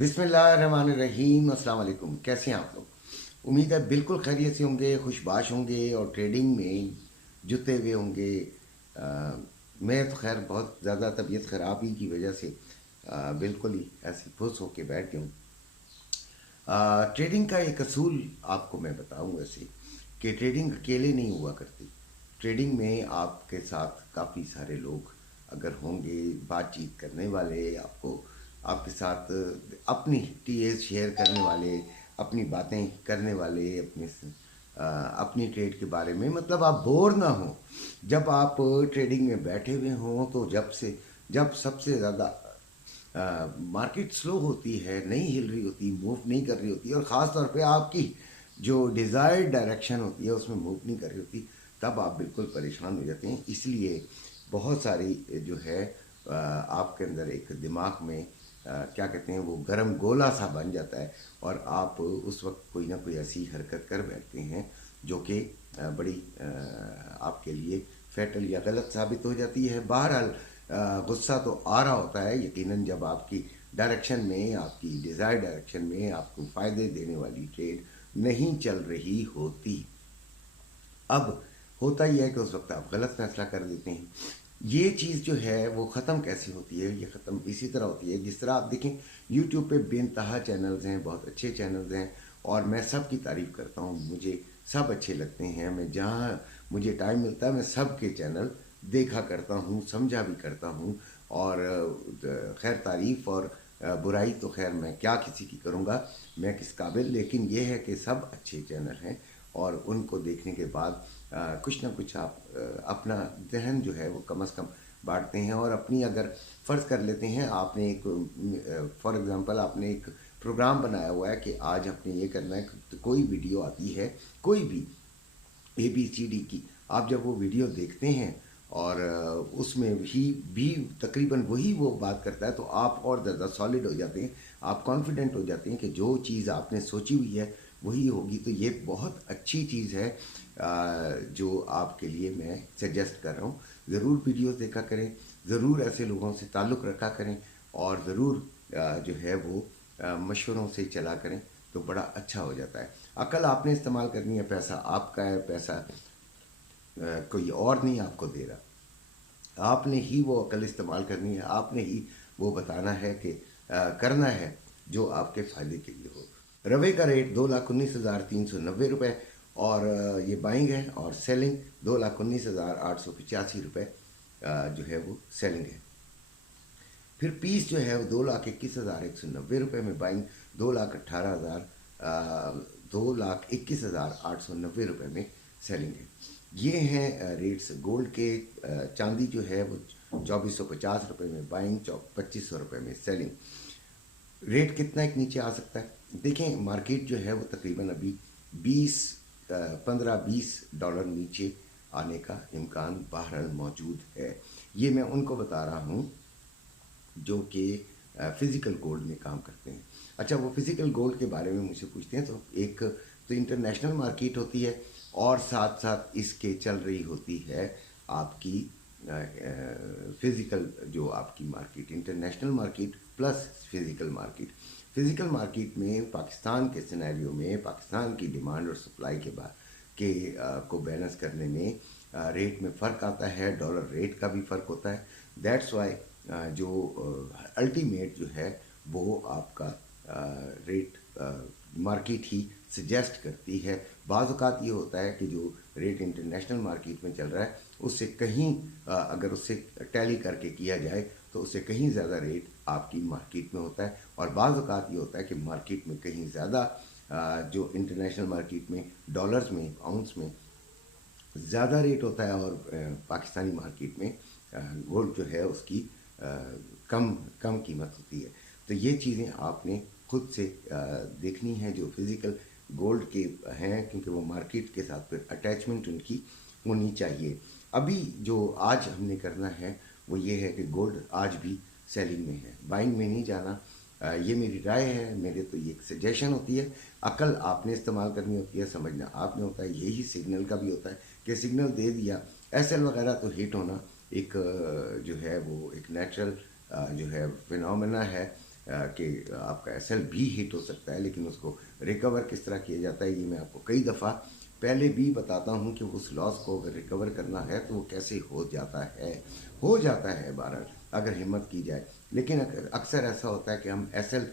बिस्मिल्लाहिर्रहमानिर्रहीम। अस्सलाम वालेकुम। कैसे हैं आप लोग? उम्मीद है बिल्कुल खैरियत से होंगे, खुशबाश होंगे और ट्रेडिंग में जुटे हुए होंगे। अ, मैं तो खैर बहुत ज़्यादा तबीयत ख़राबी की वजह से बिल्कुल ही ऐसे फुस होके बैठ गया हूँ। ट्रेडिंग का एक असूल आपको मैं बताऊँ वैसे कि ट्रेडिंग अकेले नहीं हुआ करती। ट्रेडिंग में आपके साथ काफ़ी सारे लोग अगर होंगे, बातचीत करने वाले, आपको आपके साथ अपनी टीएस शेयर करने वाले, अपनी बातें करने वाले, अपनी ट्रेड के बारे में, मतलब आप बोर ना हो। जब आप ट्रेडिंग में बैठे हुए हों तो जब सबसे ज़्यादा मार्केट स्लो होती है, नहीं हिल रही होती, मूव नहीं कर रही होती, और ख़ास तौर पे आपकी जो डिज़ायर्ड डायरेक्शन होती है उसमें मूव नहीं कर रही होती, तब आप बिल्कुल परेशान हो जाते हैं। इसलिए बहुत सारी जो है आपके अंदर एक दिमाग में क्या कहते हैं, वो गरम गोला सा बन जाता है, और आप उस वक्त कोई ना कोई ऐसी हरकत कर बैठते हैं जो कि बड़ी आपके लिए फैटल या गलत साबित हो जाती है। बहरहाल गुस्सा तो आ रहा होता है यकीनन, जब आपकी डायरेक्शन में, आपकी डिज़ायर डायरेक्शन में आपको फ़ायदे देने वाली ट्रेड नहीं चल रही होती। अब होता ही है कि उस वक्त आप गलत फैसला कर देते हैं। ये चीज़ जो है वो ख़त्म कैसे होती है? ये ख़त्म इसी तरह होती है जिस तरह आप देखें, यूट्यूब पे बेनतहा चैनल्स हैं, बहुत अच्छे चैनल्स हैं, और मैं सब की तारीफ़ करता हूँ। मुझे सब अच्छे लगते हैं। मैं जहाँ मुझे टाइम मिलता है मैं सब के चैनल देखा करता हूँ, समझा भी करता हूँ। और खैर तारीफ़ और बुराई तो खैर मैं क्या किसी की करूँगा, मैं किस काबिल। लेकिन ये है कि सब अच्छे चैनल हैं, और उनको देखने के बाद कुछ ना कुछ आप अपना जहन जो है वो कम से कम बांटते हैं। और अपनी अगर फ़र्ज़ कर लेते हैं, आपने एक फॉर एग्ज़ाम्पल आपने एक प्रोग्राम बनाया हुआ है कि आज आपने ये करना है, तो कोई वीडियो आती है कोई भी ABCD की, आप जब वो वीडियो देखते हैं और उसमें ही भी तकरीबन वही वो बात करता है, तो आप और ज़्यादा सॉलिड हो जाते हैं, आप कॉन्फिडेंट हो जाते हैं कि जो चीज़ आपने सोची हुई है वही होगी। तो ये बहुत अच्छी चीज़ है जो आपके लिए मैं सजेस्ट कर रहा हूँ। ज़रूर वीडियोस देखा करें, ज़रूर ऐसे लोगों से ताल्लुक़ रखा करें, और ज़रूर जो है वो मशवरों से चला करें, तो बड़ा अच्छा हो जाता है। अकल आपने इस्तेमाल करनी है, पैसा आपका है, पैसा कोई और नहीं आपको दे रहा। आपने ही वो अकल इस्तेमाल करनी है, आपने ही वो बताना है कि करना है जो आपके फ़ायदे के लिए हो। रवे का रेट 2,19,390 रुपये, और ये बाइंग है, और सेलिंग 2,19,885 रुपये जो है वो सेलिंग है। फिर पीस जो है वो 2,21,190 रुपये में बाइंग, 2,21,890 रुपये में सेलिंग है। ये हैं रेट्स गोल्ड के। चांदी जो है वो 2,450 रुपये में बाइंग, 2,2500 रुपये में सेलिंग। रेट कितना एक नीचे आ सकता है? देखें, मार्केट जो है वो तकरीबन अभी 15-20 डॉलर नीचे आने का इम्कान बहरहाल मौजूद है। ये मैं उनको बता रहा हूँ जो कि फ़िज़िकल गोल्ड में काम करते हैं। अच्छा, वो फ़िज़िकल गोल्ड के बारे में मुझसे पूछते हैं, तो एक तो इंटरनेशनल मार्केट होती है, और साथ साथ इसके चल रही होती है आपकी फ़िज़िकल जो आपकी market, international market plus physical market. Physical market में पाकिस्तान के सिनेरियो में, पाकिस्तान की डिमांड और सप्लाई के बाद के को बैलेंस करने में रेट में फ़र्क आता है, डॉलर रेट का भी फ़र्क होता है। दैट्स वाई जो अल्टीमेट जो है वो आपका रेट मार्केट ही सजेस्ट करती है। बाज़ औक़ात ये होता है कि जो रेट इंटरनेशनल मार्केट में चल रहा है उससे कहीं अगर उससे टैली करके किया जाए तो उससे कहीं ज़्यादा रेट आपकी मार्केट में होता है। और बाज़ औक़ात ये होता है कि मार्केट में कहीं ज़्यादा जो इंटरनेशनल मार्केट में डॉलर्स में, पाउंड्स में ज़्यादा रेट होता है, और पाकिस्तानी मार्केट में गोल्ड जो है उसकी कम कम कीमत होती है। तो ये चीज़ें आपने खुद से देखनी है जो फिज़िकल गोल्ड के हैं, क्योंकि वो मार्केट के साथ फिर अटैचमेंट उनकी होनी चाहिए। अभी जो आज हमने करना है वो ये है कि गोल्ड आज भी सेलिंग में है, बाइंग में नहीं जाना। ये मेरी राय है, मेरे तो ये एक सजेशन होती है। अकल आपने इस्तेमाल करनी होती है, समझना आपने होता है। यही सिग्नल का भी होता है कि सिग्नल दे दिया, एसएल वगैरह तो हिट होना एक जो है वो एक नेचुरल जो है फिनोमेना है। کہ آپ کا ایس ایل بھی ہٹ ہو سکتا ہے، لیکن اس کو ریکور کس طرح کیا جاتا ہے یہ میں آپ کو کئی دفعہ پہلے بھی بتاتا ہوں کہ اس لاس کو اگر ریکور کرنا ہے تو وہ کیسے ہو جاتا ہے بہرحال اگر ہمت کی جائے. لیکن اکثر ایسا ہوتا ہے کہ ہم ایس ایل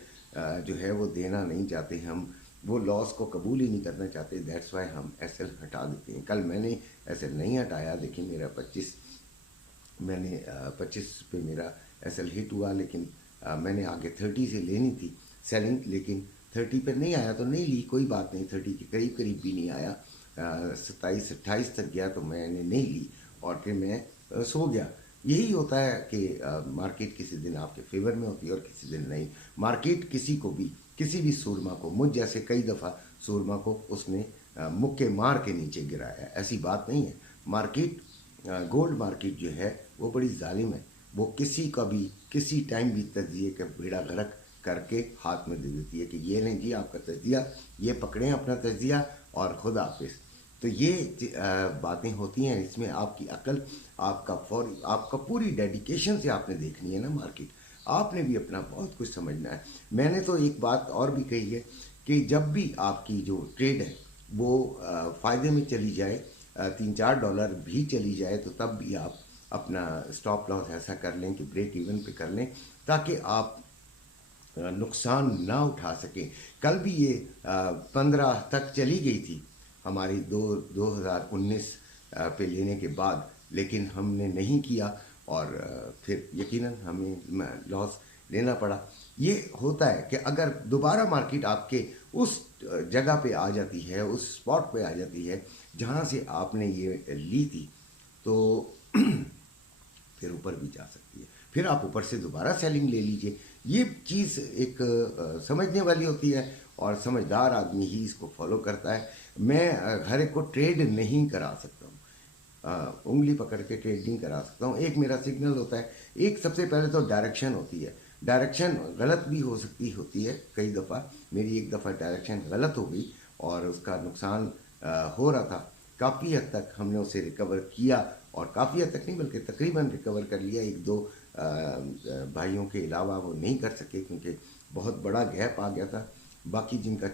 جو ہے وہ دینا نہیں چاہتے، ہم وہ لاس کو قبول ہی نہیں کرنا چاہتے، دیٹس وائی ہم ایس ایل ہٹا دیتے ہیں. کل میں نے ایس ایل نہیں ہٹایا، دیکھیں میرا 25 پہ میرا ایس ایل ہٹ ہوا، لیکن میں نے آگے 30 سے لینی تھی سیلنگ، لیکن 30 پہ نہیں آیا تو نہیں لی، کوئی بات نہیں، 30 کے قریب بھی نہیں آیا، 27-28 تک گیا تو میں نے نہیں لی اور پھر میں سو گیا. یہی ہوتا ہے کہ مارکیٹ کسی دن آپ کے فیور میں ہوتی ہے اور کسی دن نہیں. مارکیٹ کسی بھی سورما کو، مجھ جیسے کئی دفعہ سورما کو اس نے مکے مار کے نیچے گرایا ہے، ایسی بات نہیں ہے. مارکیٹ گولڈ مارکیٹ جو ہے وہ بڑی ظالم ہے، وہ کسی کا بھی کسی ٹائم بھی تجزیے کا بیڑا غرق کر کے ہاتھ میں دے دیتی ہے کہ یہ لیں جی آپ کا تجزیہ، یہ پکڑیں اپنا تجزیہ اور خدا حافظ. تو یہ باتیں ہوتی ہیں، اس میں آپ کی عقل، آپ کا پوری ڈیڈیکیشن سے آپ نے دیکھنی ہے نا مارکیٹ، آپ نے بھی اپنا بہت کچھ سمجھنا ہے. میں نے تو ایک بات اور بھی کہی ہے کہ جب بھی آپ کی جو ٹریڈ ہے وہ فائدے میں چلی جائے، $3-4 بھی چلی جائے، تو تب بھی آپ اپنا اسٹاپ لاس ایسا کر لیں کہ بریک ایون پہ کر لیں تاکہ آپ نقصان نہ اٹھا سکیں. کل بھی یہ 15 تک چلی گئی تھی ہماری 2019 پہ لینے کے بعد، لیکن ہم نے نہیں کیا اور پھر یقیناً ہمیں لاس لینا پڑا. یہ ہوتا ہے کہ اگر دوبارہ مارکیٹ آپ کے اس جگہ پہ آ جاتی ہے، اس اسپاٹ پہ آ جاتی ہے جہاں سے آپ نے یہ لی تھی، تو پھر اوپر بھی جا سکتی ہے، پھر آپ اوپر سے دوبارہ سیلنگ لے لیجئے. یہ چیز ایک سمجھنے والی ہوتی ہے اور سمجھدار آدمی ہی اس کو فالو کرتا ہے. میں ہر ایک کو ٹریڈ نہیں کرا سکتا ہوں، انگلی پکڑ کے ٹریڈ نہیں کرا سکتا ہوں. ایک میرا سگنل ہوتا ہے، ایک سب سے پہلے تو ڈائریکشن ہوتی ہے. ڈائریکشن غلط بھی ہوتی ہے کئی دفعہ. میری ایک دفعہ ڈائریکشن غلط ہو گئی اور اس کا نقصان ہو رہا تھا. کافی حد تک ہم نے اسے ریکور کیا، اور کافی حد تک نہیں بلکہ تقریباً ریکور کر لیا. 1-2 بھائیوں کے علاوہ وہ نہیں کر سکے کیونکہ بہت بڑا گیپ آ گیا تھا. باقی جن کا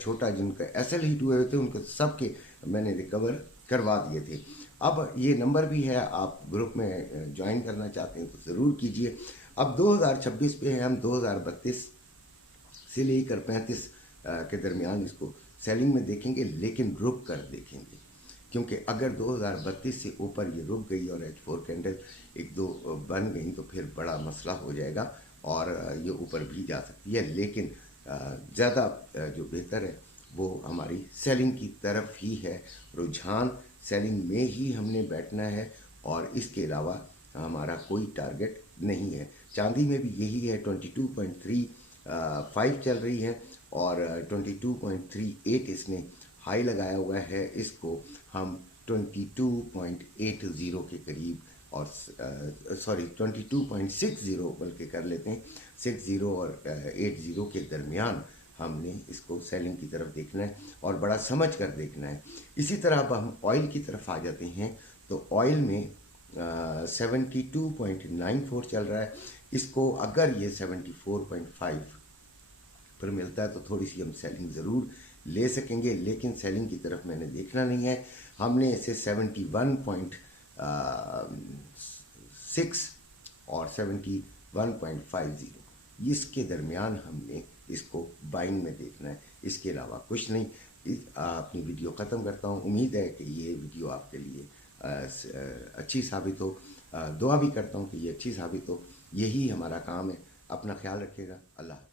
ایس ایل ہیٹ ہوئے ہوئے تھے ان کو سب کے میں نے ریکور کروا دیے تھے. اب یہ نمبر بھی ہے، آپ گروپ میں جوائن کرنا چاہتے ہیں تو ضرور کیجئے. اب 2026 پہ ہیں ہم، 2032 سے لے کر 35 کے درمیان اس کو سیلنگ میں دیکھیں گے، لیکن رک کر دیکھیں گے، کیونکہ اگر 2032 سے اوپر یہ رک گئی اور H4 کینڈل 1-2 بن گئی تو پھر بڑا مسئلہ ہو جائے گا اور یہ اوپر بھی جا سکتی ہے. لیکن زیادہ جو بہتر ہے وہ ہماری سیلنگ کی طرف ہی ہے. رجحان سیلنگ میں ہی ہم نے بیٹھنا ہے اور اس کے علاوہ ہمارا کوئی ٹارگٹ نہیں ہے. چاندی میں بھی یہی ہے، 22.35 چل رہی ہے اور 22.38 اس نے ہائی لگایا ہوا ہے. اس کو ہم 22.80 کے قریب اور 22.60 بلکہ کر لیتے ہیں، 60 اور 80 کے درمیان ہم نے اس کو سیلنگ کی طرف دیکھنا ہے اور بڑا سمجھ کر دیکھنا ہے. اسی طرح اب ہم آئل کی طرف آ جاتے ہیں تو آئل میں 72.94 چل رہا ہے. اس کو اگر یہ 74.5 پر ملتا ہے تو تھوڑی سی ہم سیلنگ ضرور لے سکیں گے، لیکن سیلنگ کی طرف میں نے دیکھنا نہیں ہے. ہم نے اسے 71.6 اور 71.50 اس کے درمیان ہم نے اس کو بائنگ میں دیکھنا ہے، اس کے علاوہ کچھ نہیں. اپنی ویڈیو ختم کرتا ہوں. امید ہے کہ یہ ویڈیو آپ کے لیے اچھی ثابت ہو. دعا بھی کرتا ہوں کہ یہ اچھی ثابت ہو. یہی ہمارا کام ہے. اپنا خیال رکھیے گا. اللہ حافظ.